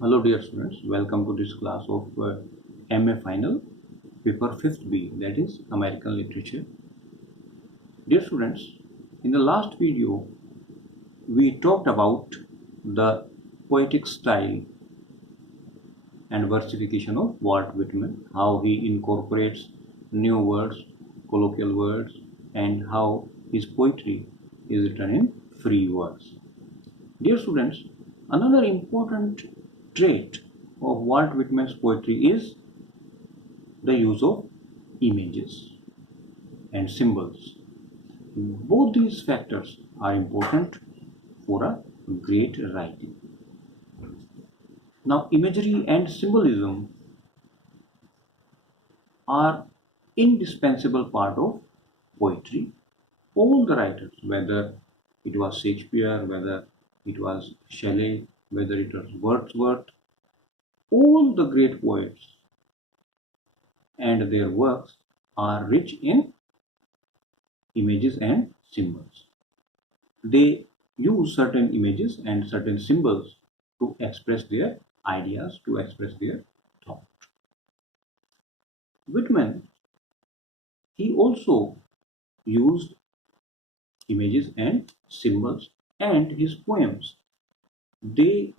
Hello dear students, welcome to this class of MA Final, paper 5th B, that is American Literature. Dear students, in the last video we talked about the poetic style and versification of Walt Whitman, how he incorporates new words, colloquial words, and how his poetry is written in free verse. Dear students, another important trait of Walt Whitman's poetry is the use of images and symbols. Both these factors are important for a great writing. Now, imagery and symbolism are indispensable part of poetry. All the writers, whether it was Shakespeare, whether it was Shelley, whether it was Wordsworth, all the great poets and their works are rich in images and symbols. They use certain images and certain symbols to express their ideas, to express their thought. Whitman, he also used images and symbols, and his poems, they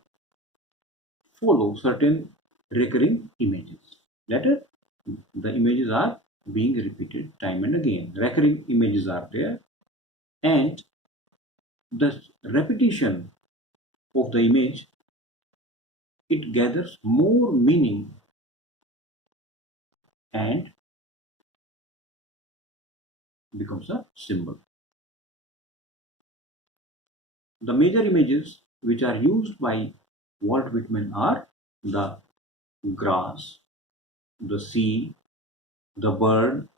follow certain recurring images. That is, the images are being repeated time and again. Recurring images are there, and the repetition of the image, it gathers more meaning and becomes a symbol. The major images which are used by Walt Whitman are the grass, the sea, the bird,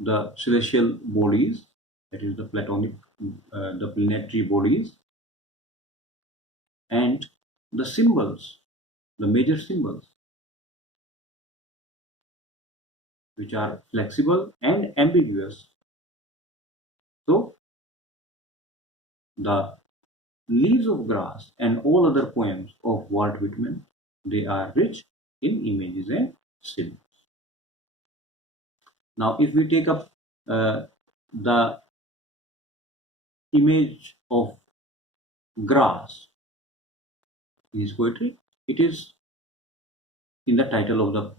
the celestial bodies, that is the the planetary bodies, and the symbols, the major symbols, which are flexible and ambiguous. So, the Leaves of Grass and all other poems of Walt Whitman, they are rich in images and symbols. Now, if we take up the image of grass in his poetry, it is in the title of the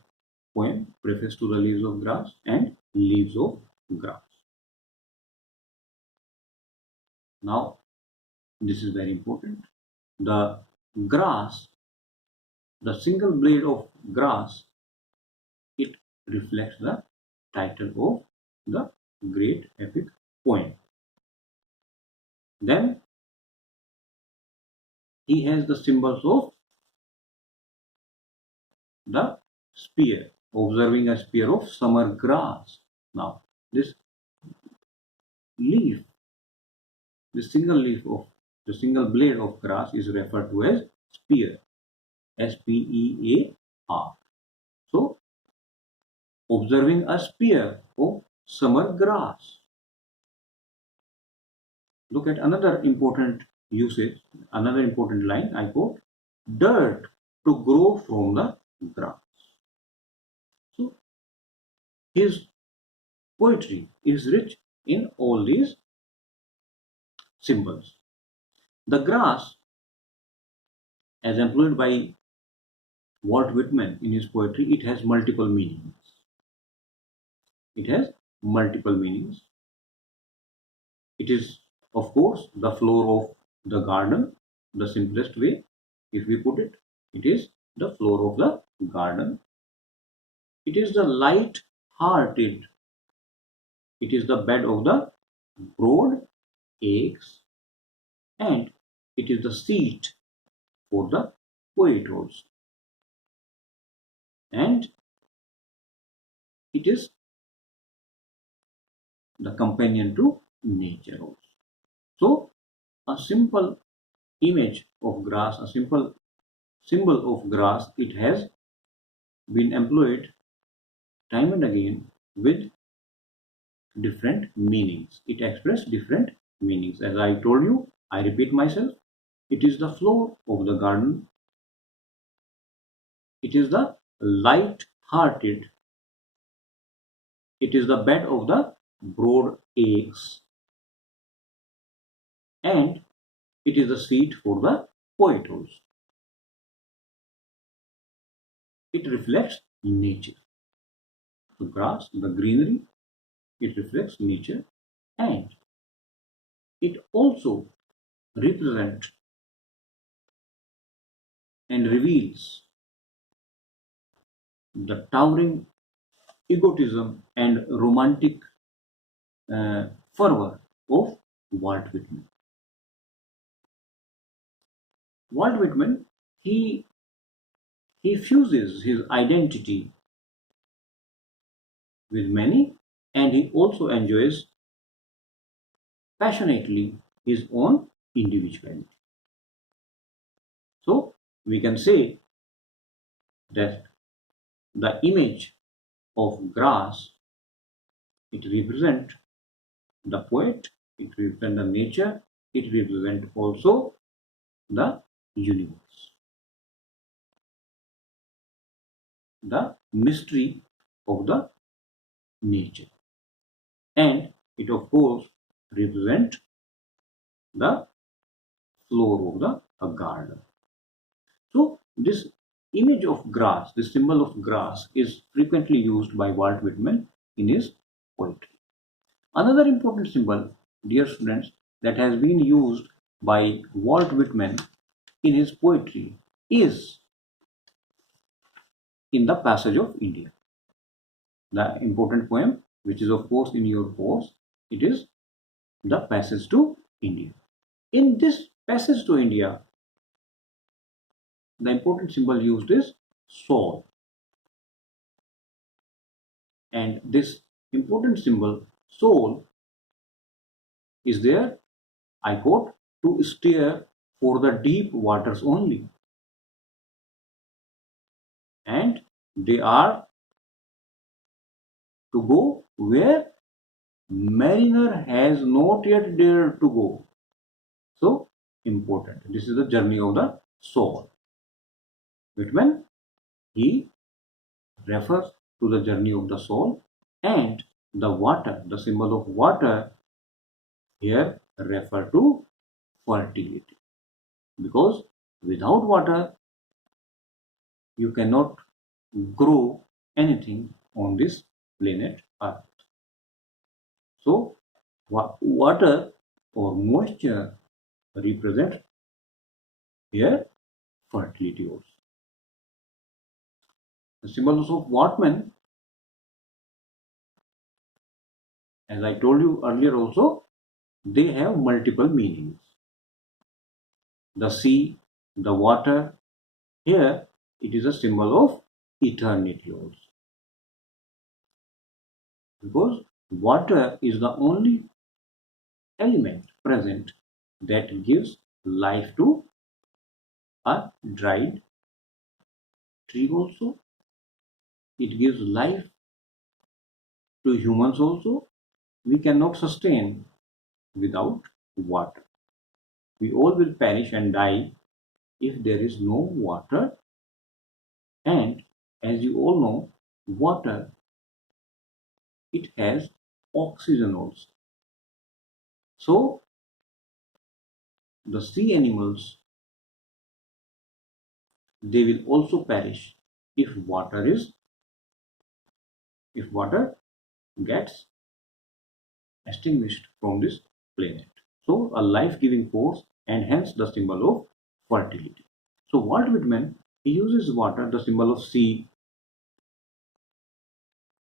poem, Preface to the Leaves of Grass and Leaves of Grass. Now, this is very important. The grass, the single blade of grass, it reflects the title of the great epic poem. Then he has the symbols of the spear, observing a spear of summer grass. Now, this leaf, the single leaf of the single blade of grass is referred to as spear, S-P-E-A-R. So, observing a spear of summer grass. Look at another important usage, another important line, I quote, dirt to grow from the grass. So, his poetry is rich in all these symbols. The grass, as employed by Walt Whitman in his poetry, it has multiple meanings. It has multiple meanings. It is, of course, the floor of the garden, the simplest way, if we put it. It is the floor of the garden. It is the light-hearted. It is the bed of the broad aches, and it is the seat for the poet also. And it is the companion to nature also. So, a simple image of grass, a simple symbol of grass, it has been employed time and again with different meanings. It expresses different meanings. As I told you, I repeat myself, it is the floor of the garden, It is the light-hearted. It is the bed of the broad aches. And it is the seat for the poet also. It reflects nature. The grass, the greenery, it reflects nature, and it also represents and reveals the towering egotism and romantic fervor of Walt Whitman. Walt Whitman, he he fuses his identity with many, and he also enjoys passionately his own individuality. So we can say that the image of grass, it represents the poet, it represents the nature, it represents also the universe, the mystery of the nature, and it of course represents the floor of the garden. So this image of grass, this symbol of grass, is frequently used by Walt Whitman in his poetry. Another important symbol, dear students, that has been used by Walt Whitman in his poetry is in the Passage of India. The important poem, which is of course in your course, it is the Passage to India. In this Passage to India, the important symbol used is soul. And this important symbol, soul, is there, I quote, to steer for the deep waters only. And they are to go where mariner has not yet dared to go. So important. This is the journey of the soul. Whitman, he refers to the journey of the soul, and the water, the symbol of water here refer to fertility. Because without water, you cannot grow anything on this planet Earth. So water or moisture represent here fertility also. The symbols of Whitman, as I told you earlier also, they have multiple meanings. The sea, the water, here it is a symbol of eternity also. Because water is the only element present that gives life to a dried tree also. It gives life to humans also. We cannot sustain without water. We all will perish and die if there is no water. And as you all know, water, it has oxygen also. So the sea animals, they will also perish if water gets extinguished from this planet. So a life-giving force, and hence the symbol of fertility. So Walt Whitman, he uses water, the symbol of sea,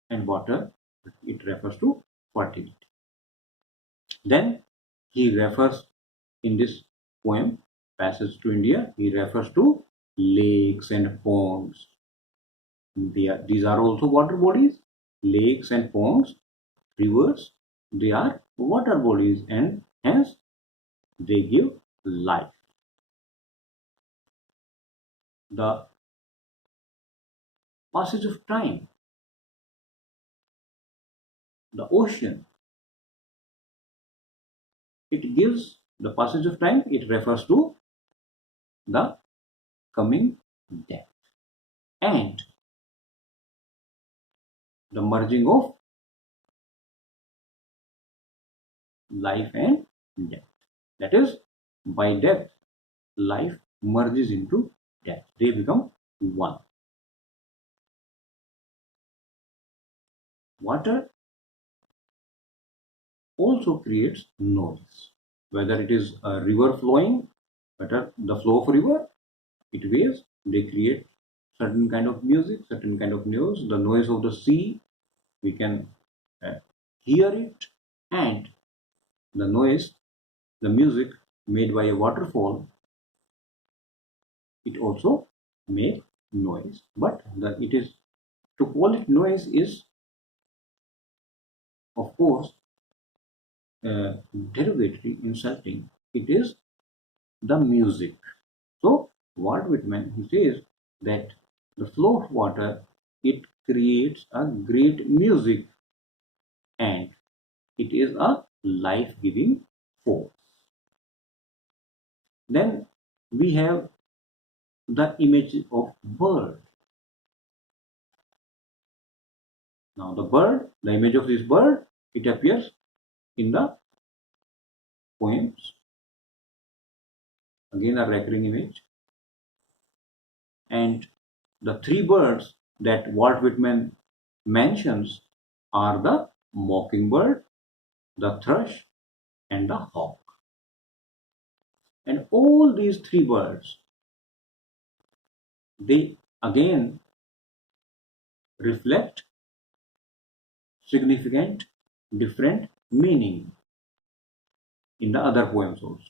and water, it refers to fertility. Then he refers in this poem, Passage to India, he refers to lakes and ponds. These are also water bodies. Lakes and ponds, rivers, they are water bodies, and hence they give life. The passage of time, the ocean, it gives the passage of time, it refers to the coming death. and the merging of life and death. That is, by death, life merges into death. They become one. Water also creates noise. Whether it is a river flowing, whether the flow of river, it waves, they create certain kind of music, certain kind of noise. The noise of the sea, we can uh, hear it, and the noise, the music made by a waterfall, it also make noise. But it is, to call it noise is of course derogatory, insulting. It is the music. So Walt Whitman, he says that the flow of water, it creates a great music and it is a life-giving force. Then we have the image of bird. Now the image of this bird, it appears in the poems. Again a recurring image. And the three birds that Walt Whitman mentions are the mockingbird, the thrush, and the hawk. And all these three birds, they again reflect significant different meaning in the other poems also.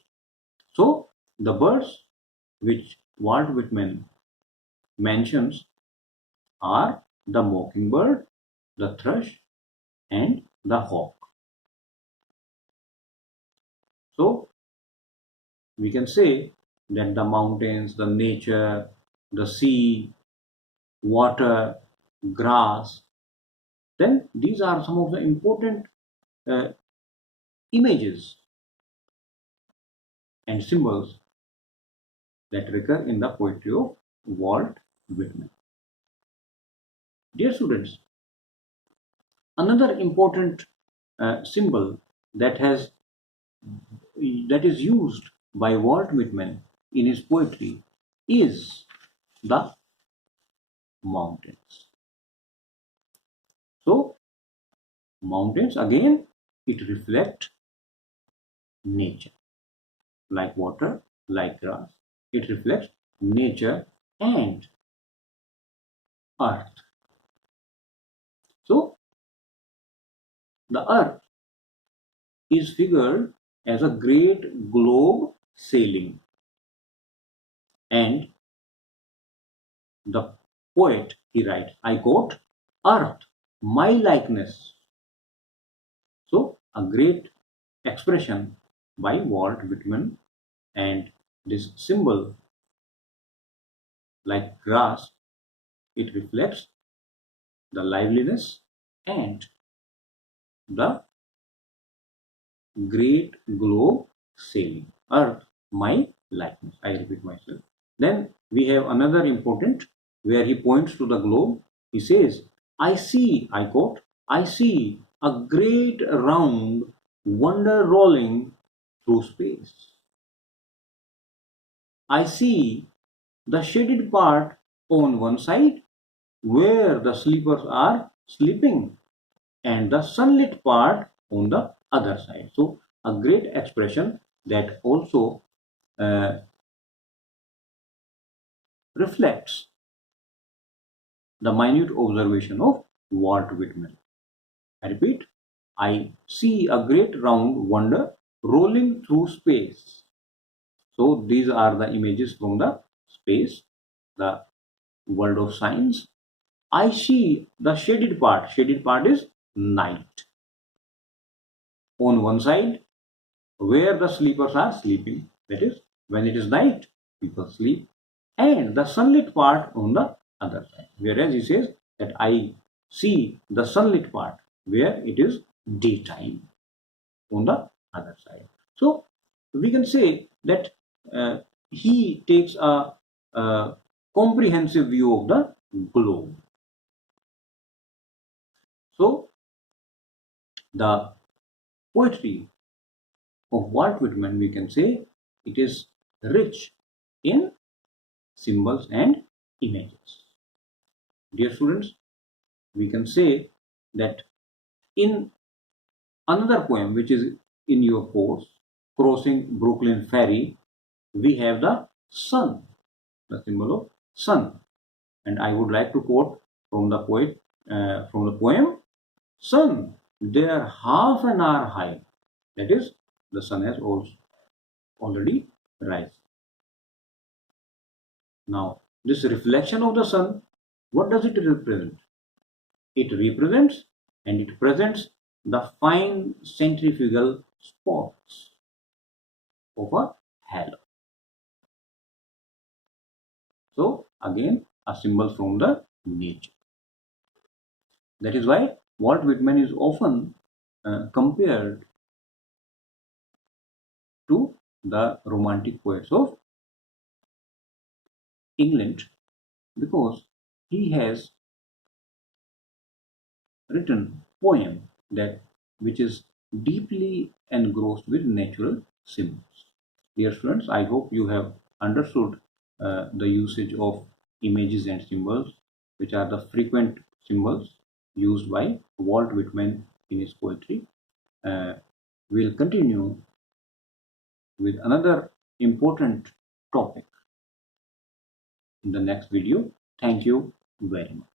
So the birds which Walt Whitman mentions are the mockingbird, the thrush, and the hawk. So we can say that the mountains, the nature, the sea, water, grass, then these are some of the important uh, images and symbols that recur in the poetry of Walt Whitman. Dear students, another important symbol that is used by Walt Whitman in his poetry is the mountains. So mountains again, it reflects nature, like water, like grass. It reflects nature and earth. So the earth is figured as a great globe sailing, and the poet, he writes, I quote, "Earth, my likeness." So a great expression by Walt Whitman, and this symbol like grass, it reflects the liveliness and the great globe sailing. Earth, my likeness. I repeat myself. Then we have another important where he points to the globe. He says, I see, I quote, I see a great round wonder rolling through space. I see the shaded part on one side where the sleepers are sleeping and the sunlit part on the other side. So a great expression that also reflects the minute observation of Walt Whitman. I repeat, I see a great round wonder rolling through space. So these are the images from the space, the world of science. I see the shaded part. Shaded part is night. On one side, where the sleepers are sleeping, that is, when it is night, people sleep, and the sunlit part on the other side. Whereas he says that I see the sunlit part where it is daytime on the other side. So we can say that he takes a comprehensive view of the globe. So the poetry of Walt Whitman, we can say it is rich in symbols and images. Dear students, we can say that in another poem which is in your course, Crossing Brooklyn Ferry, we have the sun, the symbol of sun. And I would like to quote from the from the poem, sun, they are half an hour high. That is, the sun has also already risen. Now, this reflection of the sun, what does it represent? It represents and it presents the fine centrifugal spots of a halo. So, again, a symbol from the nature. That is why Walt Whitman is often compared to the romantic poets of England, because he has written poem that which is deeply engrossed with natural symbols. Dear students, I hope you have understood the usage of images and symbols, which are the frequent symbols used by Walt Whitman in his poetry. We'll continue with another important topic in the next video. Thank you very much.